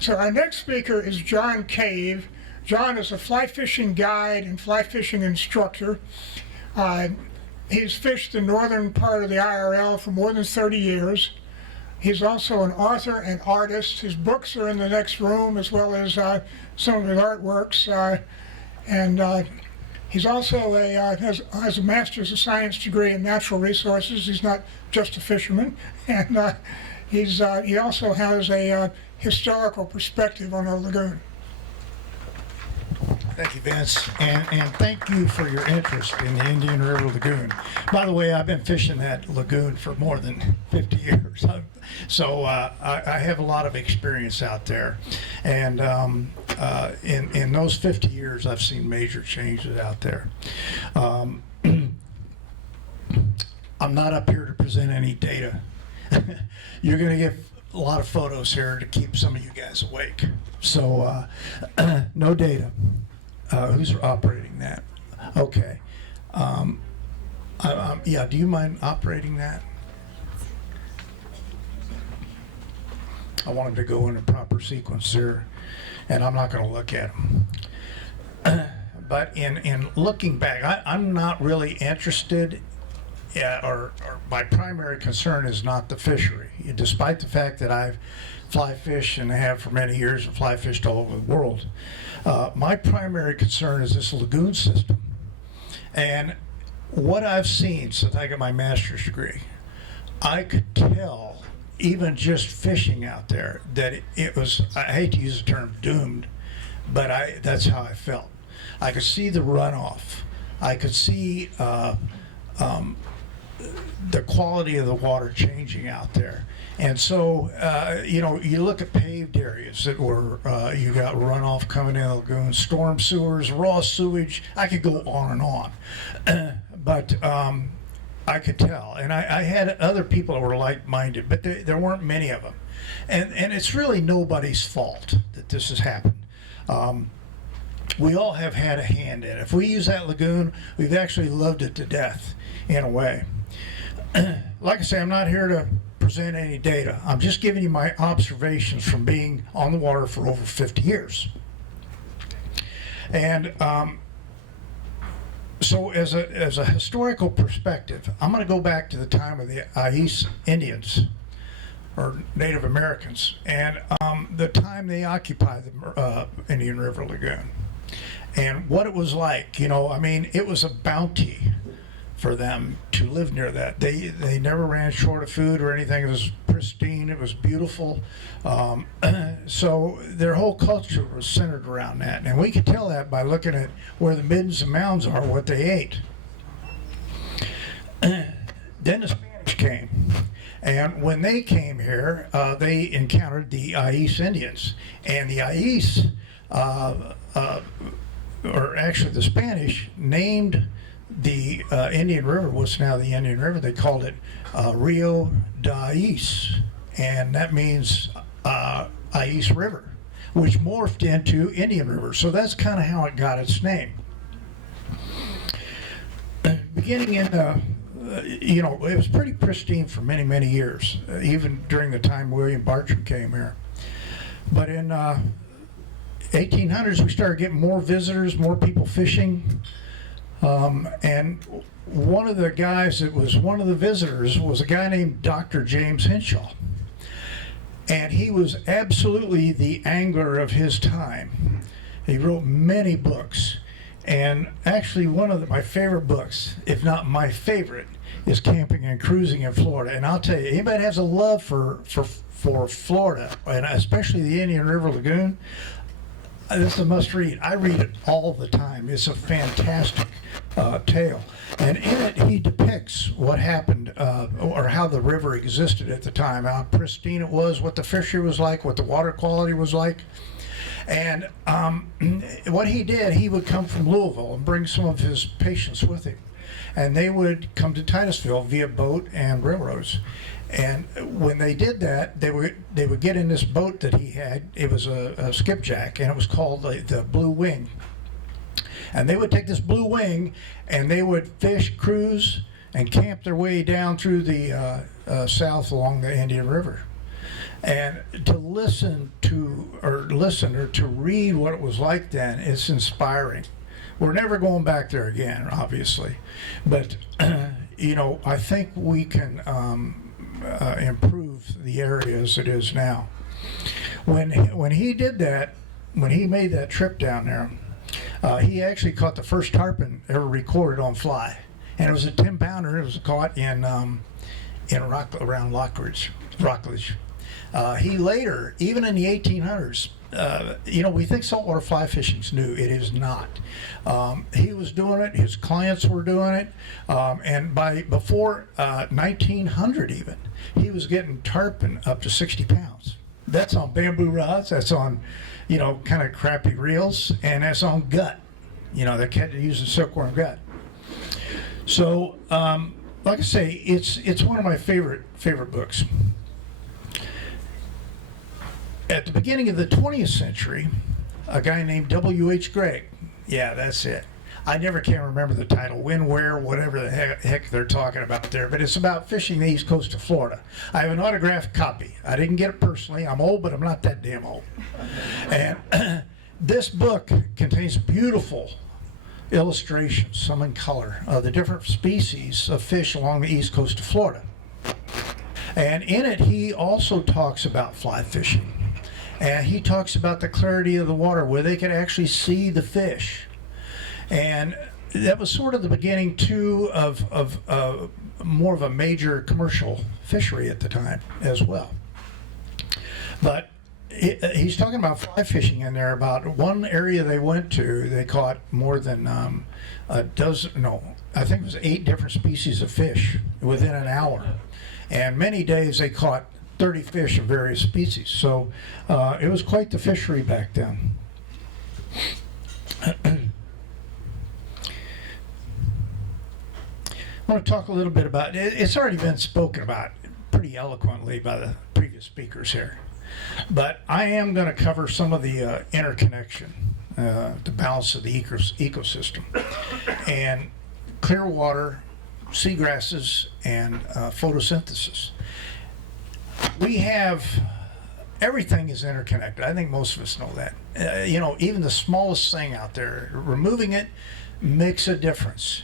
So our next speaker is Jon Cave. Jon is a fly fishing guide and fly fishing instructor. He's fished the northern part of the IRL for more than 30 years. He's also an author and artist. His books are in the next room, as well as some of his artworks. He's also has a master's of science degree in natural resources. He's not just a fisherman, and he also has a historical perspective on our lagoon. Thank you, Vince, and thank you for your interest in the Indian River Lagoon. By the way, I've been fishing that lagoon for more than 50 years, so I have a lot of experience out there. And in those 50 years, I've seen major changes out there. I'm not up here to present any data. You're going to get a lot of photos here to keep some of you guys awake. So no data. Who's operating that? Okay. Yeah, do you mind operating that? I want him to go in a proper sequence there, and I'm not going to look at him. But in looking back, I'm not really interested, or my primary concern is not the fishery, despite the fact that I've fly fished and have for many years and fly fished all over the world. My primary concern is this lagoon system. And what I've seen since I got my master's degree, I could tell, even just fishing out there, that it was, I hate to use the term doomed, but that's how I felt. I could see the runoff. I could see the quality of the water changing out there. And so, you look at paved areas that were, you got runoff coming in the lagoon, storm sewers, raw sewage. I could go on and on. But I could tell. And I had other people that were like-minded, but there weren't many of them. And it's really nobody's fault that this has happened. We all have had a hand in it. If we use that lagoon, we've actually loved it to death, in a way. Like I say, I'm not here to present any data. I'm just giving you my observations from being on the water for over 50 years. And so as a historical perspective, I'm going to go back to the time of the Ais Indians, or Native Americans, and the time they occupied the Indian River Lagoon. And what it was like, it was a bounty for them to live near that. They never ran short of food or anything. It was pristine. It was beautiful. So their whole culture was centered around that. And we could tell that by looking at where the middens and mounds are, what they ate. Then the Spanish came. And when they came here, they encountered the Ais Indians. And the Ais, or actually the Spanish, named the Indian River, what's now the Indian River, they called it Rio de Ais, and that means Ais River, which morphed into Indian River. So that's kind of how it got its name. Beginning in, it was pretty pristine for many, many years, even during the time William Bartram came here. But in 1800s, we started getting more visitors, more people fishing. And one of the guys that was one of the visitors was a guy named Dr. James Henshaw. And he was absolutely the angler of his time. He wrote many books. And actually one of my favorite books, if not my favorite, is Camping and Cruising in Florida. And I'll tell you, anybody that has a love for Florida, and especially the Indian River Lagoon, this is a must read. I read it all the time. It's a fantastic tale. And in it, he depicts what happened, or how the river existed at the time, how pristine it was, what the fishery was like, what the water quality was like. And what he did, he would come from Louisville and bring some of his patients with him. And they would come to Titusville via boat and railroads. And when they did that, they would get in this boat that he had. It was a skipjack, and it was called the Blue Wing. And they would take this Blue Wing, and they would fish, cruise, and camp their way down through the south along the Indian River. And to listen to or to read what it was like then, it's inspiring. We're never going back there again, obviously, but you know, I think we can improve the area as it is now. When he did that, when he made that trip down there, he actually caught the first tarpon ever recorded on fly, and it was a 10-pounder. It was caught in around Rockledge. He later, even in the 1800s, you know, we think saltwater fly fishing's new. It is not. He was doing it. His clients were doing it, and before 1900 even, he was getting tarpon up to 60 pounds. That's on bamboo rods. That's on, you know, kind of crappy reels, and that's on gut. You know, they use the silkworm gut. So, like I say, it's one of my favorite books. At the beginning of the 20th century, a guy named W.H. Gregg, yeah, that's it. I never can remember the title, when, where, whatever the heck they're talking about there, but it's about fishing the east coast of Florida. I have an autographed copy. I didn't get it personally. I'm old, but I'm not that damn old. And this book contains beautiful illustrations, some in color, of the different species of fish along the east coast of Florida. And in it, he also talks about fly fishing. And he talks about the clarity of the water, where they could actually see the fish. And that was sort of the beginning, too, of more of a major commercial fishery at the time as well. But he's talking about fly fishing in there. About one area they went to, they caught more than a dozen, no, I think it was 8 different species of fish within an hour. And many days they caught 30 fish of various species. So it was quite the fishery back then. I want to talk a little bit about, it's already been spoken about pretty eloquently by the previous speakers here, but I am going to cover some of the interconnection, the balance of the ecosystem, and clear water, seagrasses, and photosynthesis. We have, everything is interconnected. I think most of us know that. You know, even the smallest thing out there, removing it makes a difference.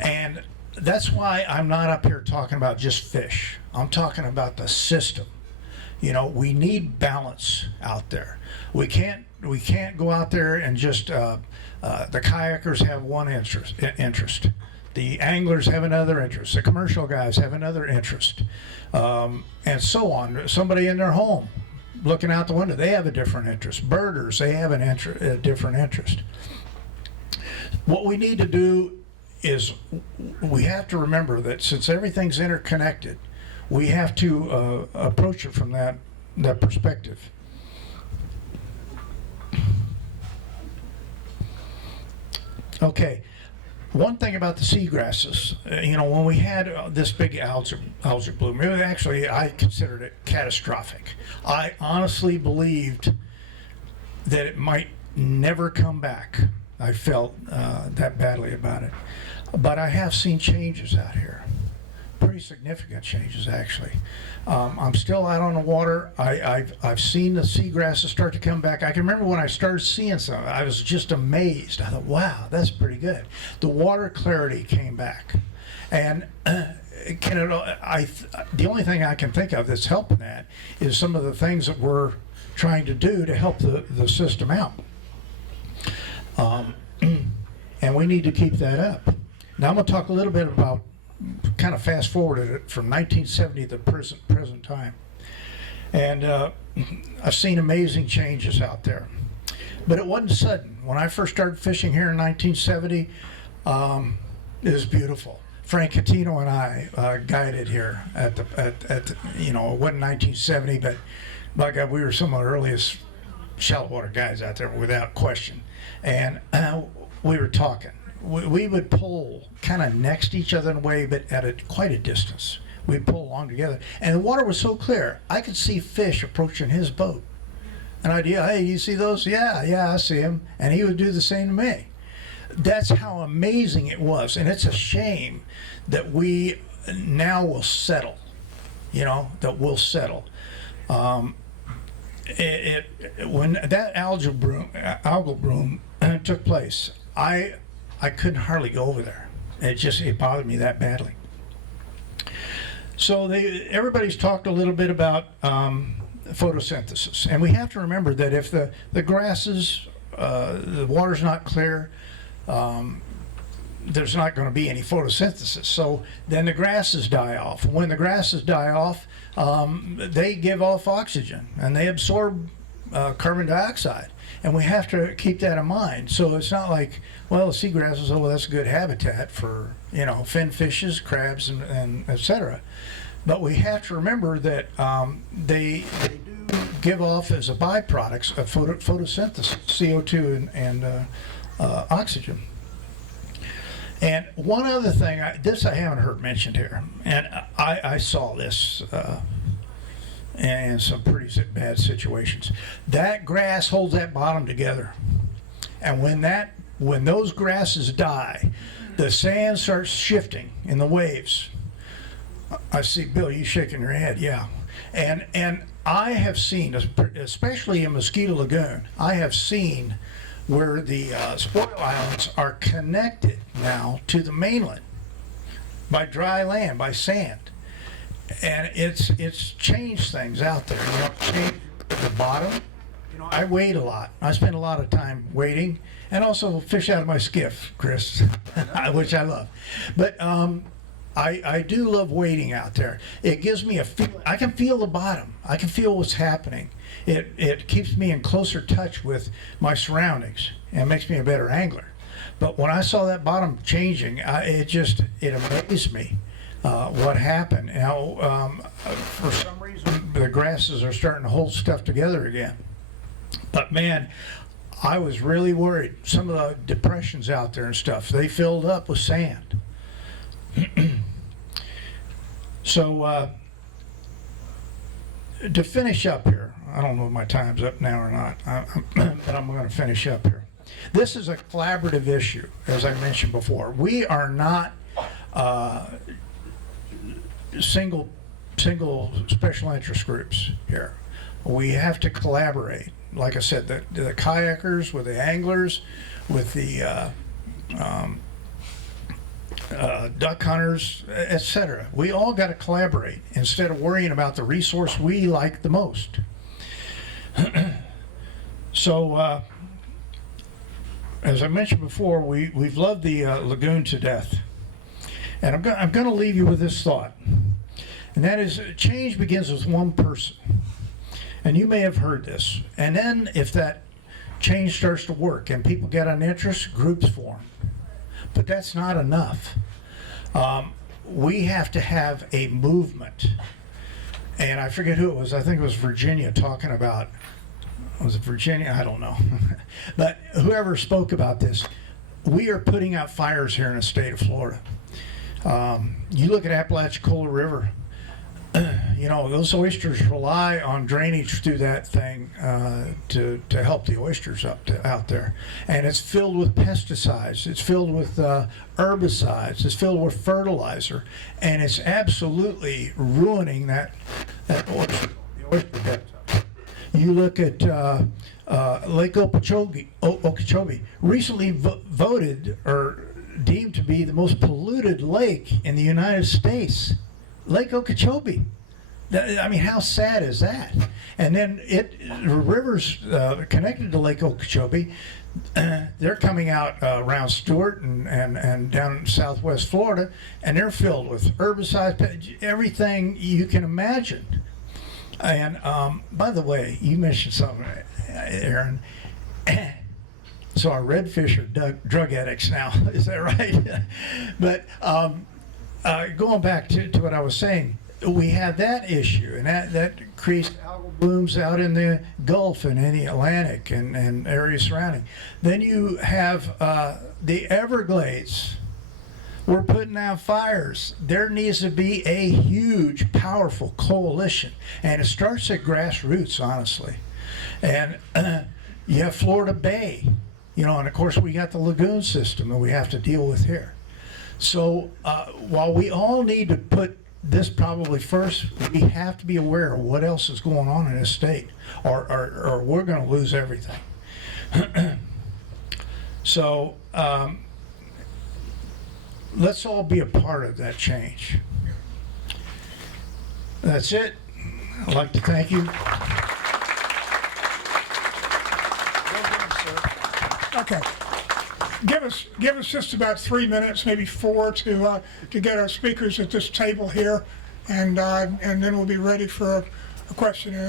And that's why I'm not up here talking about just fish. I'm talking about the system. You know, we need balance out there. We can't go out there and just, the kayakers have one interest. The anglers have another interest. The commercial guys have another interest. And so on. Somebody in their home looking out the window, they have a different interest. Birders, they have a different interest. What we need to do is we have to remember that since everything's interconnected, we have to approach it from that perspective. Okay. One thing about the seagrasses, you know, when we had this big algae bloom, actually I considered it catastrophic. I honestly believed that it might never come back. I felt that badly about it. But I have seen changes out here. Pretty significant changes, actually. I'm still out on the water. I've seen the seagrasses start to come back. I can remember when I started seeing some, I was just amazed. I thought, wow, that's pretty good. The water clarity came back. And the only thing I can think of that's helping that is some of the things that we're trying to do to help the system out. And we need to keep that up. Now I'm going to talk a little bit about, kind of fast forwarded it from 1970 to the present time. And I've seen amazing changes out there. But it wasn't sudden. When I first started fishing here in 1970, it was beautiful. Frank Catino and I guided here at the, you know, it wasn't 1970, but by God, we were some of the earliest shallow water guys out there without question. And we were talking. We would pull kind of next to each other in a way, but at quite a distance. We'd pull along together. And the water was so clear, I could see fish approaching his boat. And I'd yell, hey, you see those? Yeah, I see them. And he would do the same to me. That's how amazing it was. And it's a shame that we now will settle, you know, that we'll settle. When that algal bloom took place, I couldn't hardly go over there. It bothered me that badly. So everybody's talked a little bit about photosynthesis, and we have to remember that if the grasses, the water's not clear, there's not going to be any photosynthesis. So then the grasses die off. When the grasses die off, they give off oxygen and they absorb carbon dioxide. And we have to keep that in mind. So it's not like, well, the seagrasses, oh, well, that's a good habitat for, fin fishes, crabs, and et cetera. But we have to remember that they do give off as a byproduct of photosynthesis, CO2 and oxygen. And one other thing, this I haven't heard mentioned here, and I saw this in some pretty bad situations. That grass holds that bottom together, and when those grasses die, the sand starts shifting in the waves. I see Bill, you shaking your head, yeah. And I have seen, especially in Mosquito Lagoon, I have seen where the spoil islands are connected now to the mainland by dry land, by sand. And it's changed things out there. Changed the bottom. I wade a lot. I spend a lot of time wading and also fish out of my skiff, Chris, which I love. But I do love wading out there. It gives me a feel. I can feel the bottom. I can feel what's happening. It keeps me in closer touch with my surroundings and makes me a better angler. But when I saw that bottom changing, it amazed me what happened. Now, for some reason, the grasses are starting to hold stuff together again. But man, I was really worried. Some of the depressions out there and stuff, they filled up with sand. So, to finish up here, I don't know if my time's up now or not, but I'm going to finish up here. This is a collaborative issue, as I mentioned before. We are not single special interest groups here. We have to collaborate. Like I said, the kayakers with the anglers, with the duck hunters, etc. We all got to collaborate instead of worrying about the resource we like the most. So, as I mentioned before, we've loved the lagoon to death. And I'm going to leave you with this thought. And that is, change begins with one person. And you may have heard this. And then if that change starts to work and people get an interest, groups form. But that's not enough. We have to have a movement. And I forget who it was. I think it was Virginia talking about, was it Virginia? I don't know. But whoever spoke about this, we are putting out fires here in the state of Florida. You look at Apalachicola River, those oysters rely on drainage through that thing to help the oysters out there. And it's filled with pesticides. It's filled with herbicides. It's filled with fertilizer. And it's absolutely ruining that oyster bed. You look at Lake Okeechobee, recently voted or deemed to be the most polluted lake in the United States. Lake Okeechobee. I mean, how sad is that? And then the rivers connected to Lake Okeechobee, they're coming out around Stewart and down in southwest Florida, and they're filled with herbicides, everything you can imagine. And by the way, you mentioned something, Aaron. So our redfish are drug addicts now, is that right? But going back to what I was saying, we have that issue, and that creates algal blooms out in the Gulf and in the Atlantic and areas surrounding. Then you have the Everglades. We're putting out fires. There needs to be a huge, powerful coalition, and it starts at grassroots, honestly. And you have Florida Bay, and of course we got the lagoon system that we have to deal with here. So while we all need to put this probably first, we have to be aware of what else is going on in this state, or we're going to lose everything. So let's all be a part of that change. That's it. I'd like to thank you. Okay. Give us just about 3 minutes, maybe 4, to get our speakers at this table here, and then we'll be ready for a question and